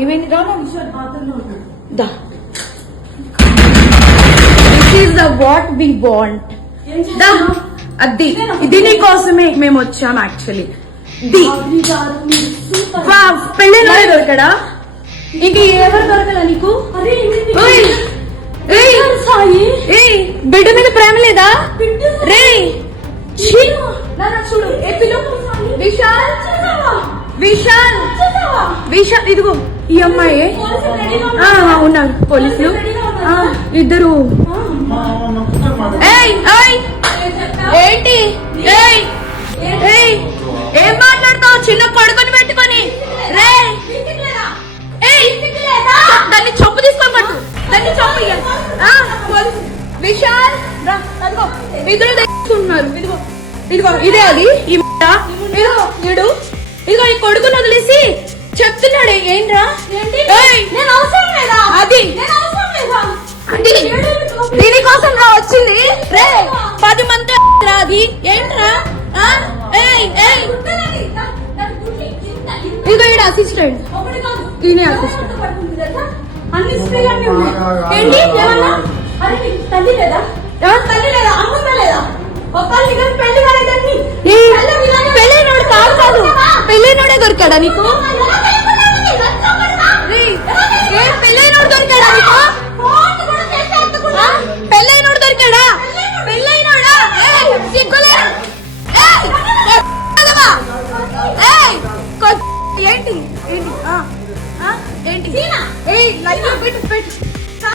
ఏమైంది? దా what we want. అది ఇది నీకోసమే మేము వచ్చాం యాక్చువల్లీ. పెళ్ళైన దొరకడా? ఇంక ఎవరు దొరకలా నీకు? బిడ్డ మీద ప్రేమ లేదా? రే చూడు విశాల్ విశాల్ విశాల్ ఇదిగో ఈ అమ్మాయి ఉన్నారు పోలీసులు ఇద్దరు. ఏంటి ఏం మాట్లాడతావు? చిన్న కొడుకుని పెట్టుకొని రే దాన్ని చొప్పు తీసుకొని పట్టు. దాన్ని చొప్పు విశాల్ ఇద్దరు తెచ్చుకుంటున్నారు. ఇదిగో ఇదిగో ఇదే అది ఈ ఇదిగో ఇదిగో ఈ కొడుకుని వదిలేసి చెప్తున్నాడే. ఏంట్రా అది దీనికోసం రా వచ్చింది. రే 10 మంది అది ఏంట్రా? ఇదిగో ఈడ అసిస్టెంట్ ఈయన అసిస్టెంట్. పెళ్ళైనోడు కాదు కాదు పెళ్ళైనోడే దొరికాడా నీకు? పెళ్ళైనోడు దొరికాడా నీకు? పెళ్ళైనోడు దొరికాడా? పెళ్ళైనోడా? ఏంటి ఏంటి ఏంటి పెట్టు పెట్టు